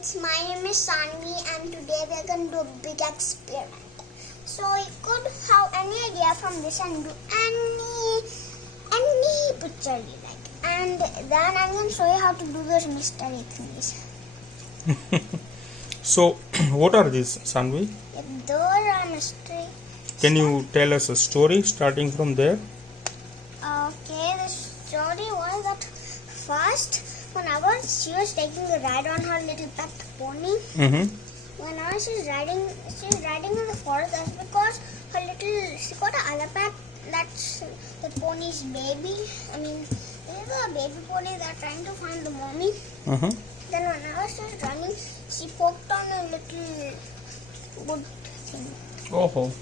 kids, my name is Sanvi and today we are going to do a big experiment. So you could have any idea from this and do any picture you like. And then I'm going to show you how to do those mystery things. So, what are these, Sanvi? Yep, those are mystery. Can you tell us a story starting from there? Okay, the story was that first, whenever she was taking the ride on her little pet pony, whenever she's riding in the forest, that's because she got an other pet, that's the pony's baby. I mean, this is a baby pony that trying to find the mommy. Then whenever she was running, she poked on a little wood thing. Oh,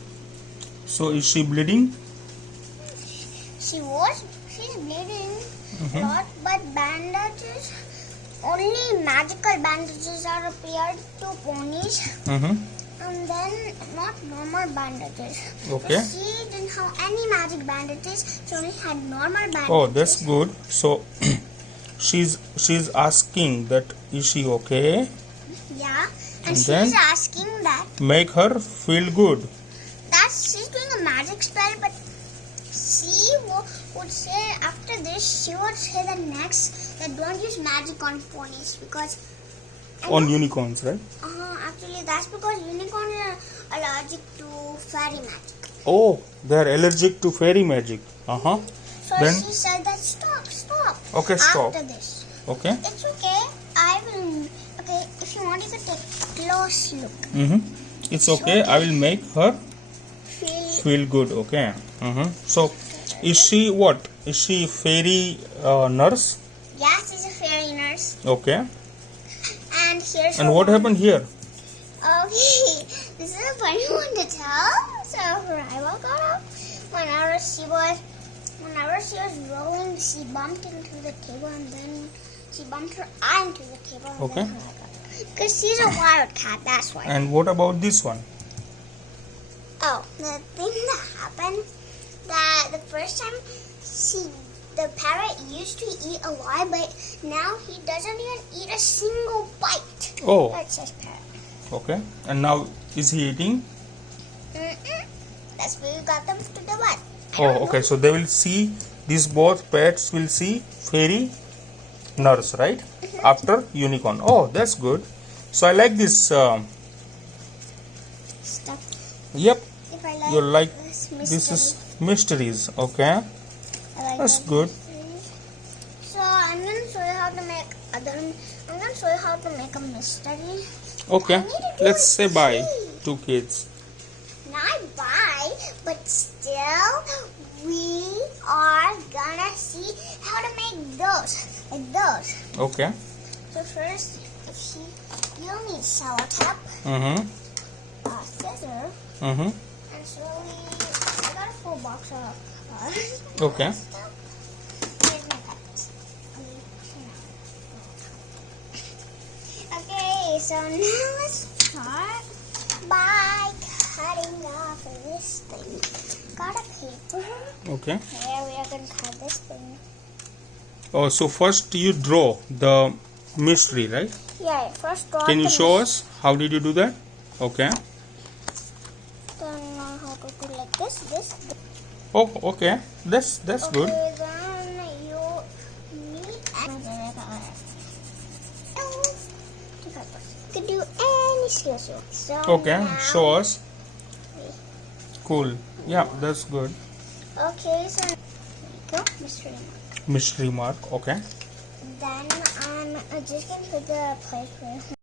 so is she bleeding? She's bleeding a lot, but bandages, only magical bandages are appeared to ponies, and then not normal bandages. Okay. She didn't have any magic bandages, she only had normal bandages. Oh, that's good. So, she's asking that is she okay? Yeah, and And she's then? asking that Make her feel good. she's doing a magic spell, but she would say after this, she would say that next that don't use magic on ponies because On unicorns, right? actually that's because unicorns are allergic to fairy magic. Oh, they are allergic to fairy magic. So Then? she said that stop. Okay, stop. After this, Okay. it's okay. I will. Okay, if you want, you can take a close look. It's okay. I will make her Feel feel good. Okay. So, is she what? Is she fairy nurse? yes, she's a fairy nurse, Okay. and here's And her what wand. happened here? Okay, this is a funny one to tell. So Rival got up. Whenever she was rolling, she bumped into the table and then she bumped her eye into the table. And Okay. Because she's a wild cat, that's why. And what about this one? Oh, the thing that happened, that the first time the parrot used to eat a lot, but now he doesn't even eat a single bite. Oh, That's just parrot. okay. And now is he eating? That's why you got them to the what? Oh, okay. So they will see, these both pets will see fairy nurse, right? After unicorn. Oh, that's good. So I like this. Stuff. Yep, If I like you like this this is mystery, mysteries. Okay, I like that's that good. mystery. So I'm gonna show you how to make I'm gonna show you how to make a mystery. Okay, I need to do let's it say bye quickly. to kids. Not bye, but still we are gonna see how to make those like those. Okay. So first, you'll need sellotape, scissors, Mm-hmm. and slowly I got a full box of Okay. stuff. Here's my cups. Okay, so now let's start by cutting off this thing. Got a paper. Okay. Here we are gonna cut this thing. Oh, so first you draw the mystery, right? Yeah, first draw. Can you the show us how did you do that? Okay. Then how to do like this. Oh, okay. That's good. Okay, then you need you can do any skills. So Okay. now, Show us. Cool. Yeah, that's good. Okay, so there you go, mystery mark. Mystery mark. Okay. Then I'm just gonna put the place where